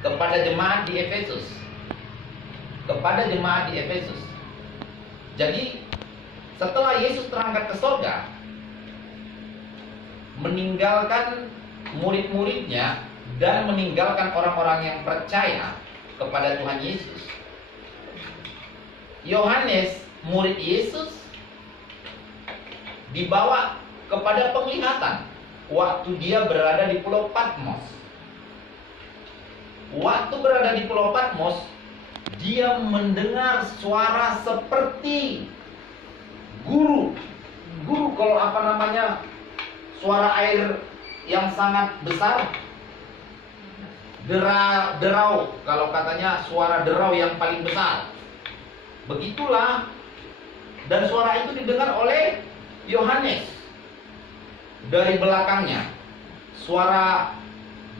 kepada jemaat di Efesus. Kepada jemaat di Efesus. Jadi setelah Yesus terangkat ke sorga, meninggalkan murid-muridnya dan meninggalkan orang-orang yang percaya kepada Tuhan Yesus, Yohanes, murid Yesus, dibawa kepada penglihatan waktu dia berada di Pulau Patmos. Waktu berada di Pulau Patmos, dia mendengar suara seperti guru kalau suara air yang sangat besar, derau, kalau katanya suara derau yang paling besar. Begitulah, dan suara itu didengar oleh Yohanes dari belakangnya. Suara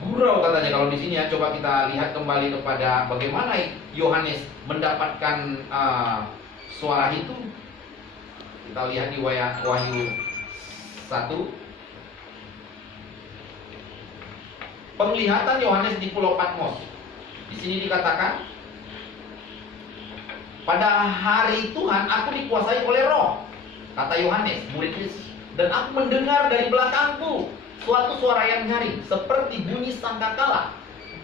gurau katanya kalau di sini ya. Coba kita lihat kembali kepada bagaimana Yohanes mendapatkan suara itu. Kita lihat di Wahyu 1. Penglihatan Yohanes di Pulau Patmos. Di sini dikatakan, pada hari Tuhan aku dikuasai oleh Roh, kata Yohanes, murid Yesus, dan aku mendengar dari belakangku suatu suara yang nyaring seperti bunyi sangkakala.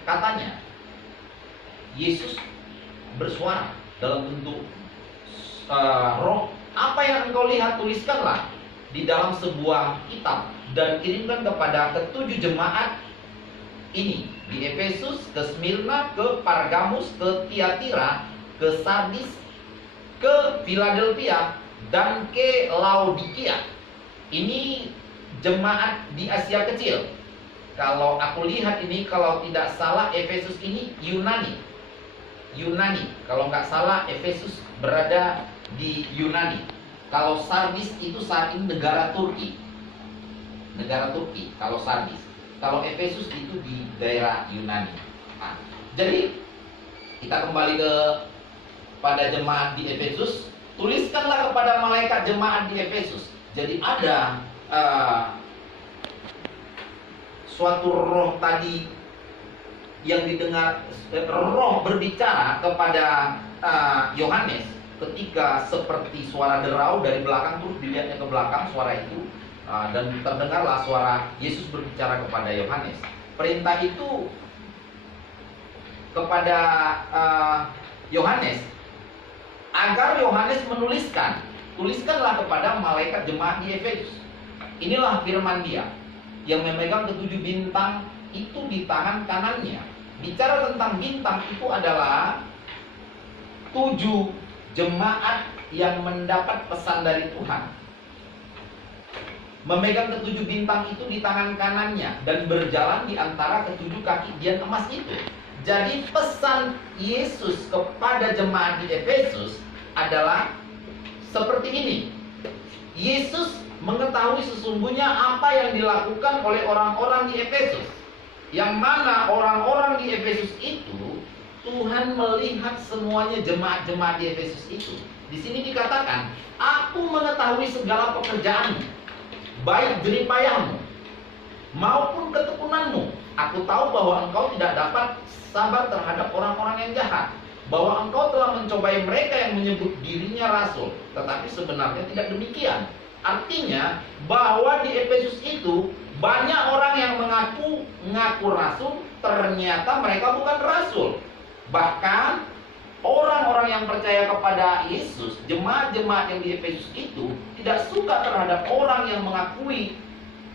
Katanya, Yesus bersuara dalam bentuk roh. Apa yang engkau lihat, tuliskanlah di dalam sebuah kitab dan kirimkan kepada ketujuh jemaat ini, di Efesus, ke Smyrna, ke Pergamus, ke Tiatira, ke Sardis, ke Philadelphia, dan ke Laodikia. Ini jemaat di Asia Kecil. Kalau aku lihat ini, kalau tidak salah Efesus ini Yunani. Kalau nggak salah Efesus berada di Yunani. Kalau Sardis itu saat ini negara Turki. Kalau Sardis. Kalau Efesus itu di daerah Yunani. Nah, jadi kita kembali pada jemaat di Efesus. Tuliskanlah kepada malaikat jemaat di Efesus. Jadi ada suatu roh tadi yang didengar, roh berbicara kepada Yohanes ketika seperti suara derau dari belakang. Terus dilihatnya ke belakang suara itu, dan terdengarlah suara Yesus berbicara kepada Yohanes. Perintah itu kepada Yohanes agar Yohanes tuliskanlah kepada malaikat jemaat di Efesus. Inilah firman dia yang memegang ketujuh bintang itu di tangan kanannya. Bicara tentang bintang itu adalah 7 jemaat yang mendapat pesan dari Tuhan. Memegang ketujuh bintang itu di tangan kanannya dan berjalan di antara ketujuh kaki dian emas itu. Jadi pesan Yesus kepada jemaat di Efesus adalah seperti ini. Yesus mengetahui sesungguhnya apa yang dilakukan oleh orang-orang di Efesus. Yang mana orang-orang di Efesus itu, Tuhan melihat semuanya jemaat-jemaat di Efesus itu. Di sini dikatakan, aku mengetahui segala pekerjaanmu, baik jeripayahmu maupun ketekunanmu. Aku tahu bahwa engkau tidak dapat sabar terhadap orang-orang yang jahat, bahwa engkau telah mencobai mereka yang menyebut dirinya rasul, tetapi sebenarnya tidak demikian. Artinya bahwa di Efesus itu banyak orang yang mengaku rasul, ternyata mereka bukan rasul. Bahkan orang-orang yang percaya kepada Yesus, jemaat-jemaat yang di Efesus itu tidak suka terhadap orang yang mengakui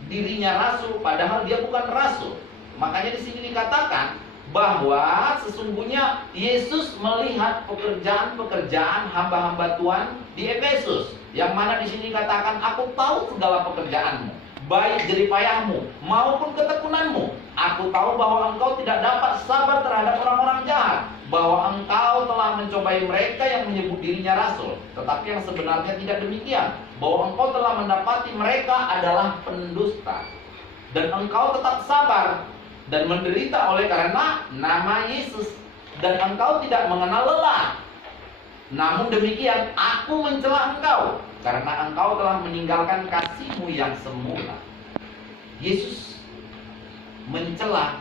dirinya rasul padahal dia bukan rasul. Makanya di sini dikatakan bahwa sesungguhnya Yesus melihat pekerjaan-pekerjaan hamba-hamba Tuhan di Efesus, yang mana di sini dikatakan, aku tahu segala pekerjaanmu, baik jeripayahmu maupun ketekunanmu. Aku tahu bahwa engkau tidak dapat sabar terhadap orang-orang jahat, bahwa engkau telah mencobai mereka yang menyebut dirinya rasul, tetapi yang sebenarnya tidak demikian, bahwa engkau telah mendapati mereka adalah pendusta, dan engkau tetap sabar dan menderita oleh karena nama Yesus, dan engkau tidak mengenal lelah. Namun demikian aku mencela engkau karena engkau telah meninggalkan kasihmu yang semula. Yesus mencela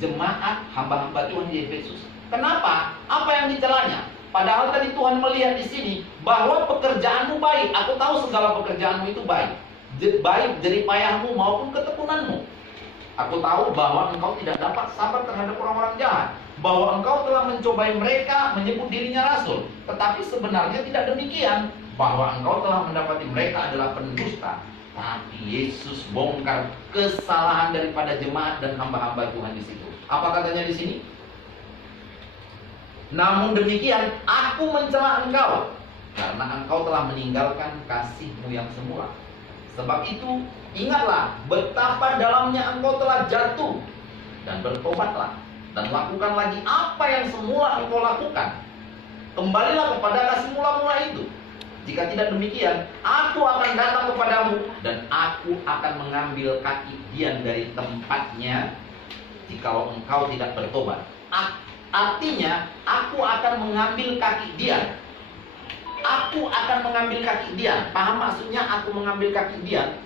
jemaat hamba-hamba Tuhan di Efesus. Kenapa? Apa yang dicelanya? Padahal tadi Tuhan melihat di sini bahwa pekerjaanmu baik. Aku tahu segala pekerjaanmu itu baik. Baik jerih payahmu maupun ketekunanmu. Aku tahu bahwa engkau tidak dapat sabar terhadap orang-orang jahat. Bahwa engkau telah mencobai mereka menyebut dirinya rasul. Tetapi sebenarnya tidak demikian. Bahwa engkau telah mendapati mereka adalah pendusta. Tapi Yesus bongkar kesalahan daripada jemaat dan hamba-hamba Tuhan di situ. Apa katanya di sini? Namun demikian, aku mencela engkau karena engkau telah meninggalkan kasihmu yang semula. Sebab itu, ingatlah betapa dalamnya engkau telah jatuh, dan bertobatlah, dan lakukan lagi apa yang semula engkau lakukan. Kembalilah kepada kasih mula-mula itu. Jika tidak demikian, aku akan datang kepadamu, dan aku akan mengambil kaki Dian dari tempatnya, jikalau engkau tidak bertobat. Artinya, aku akan mengambil kaki Dian. Aku akan mengambil kaki Dian. Paham maksudnya aku mengambil kaki Dian?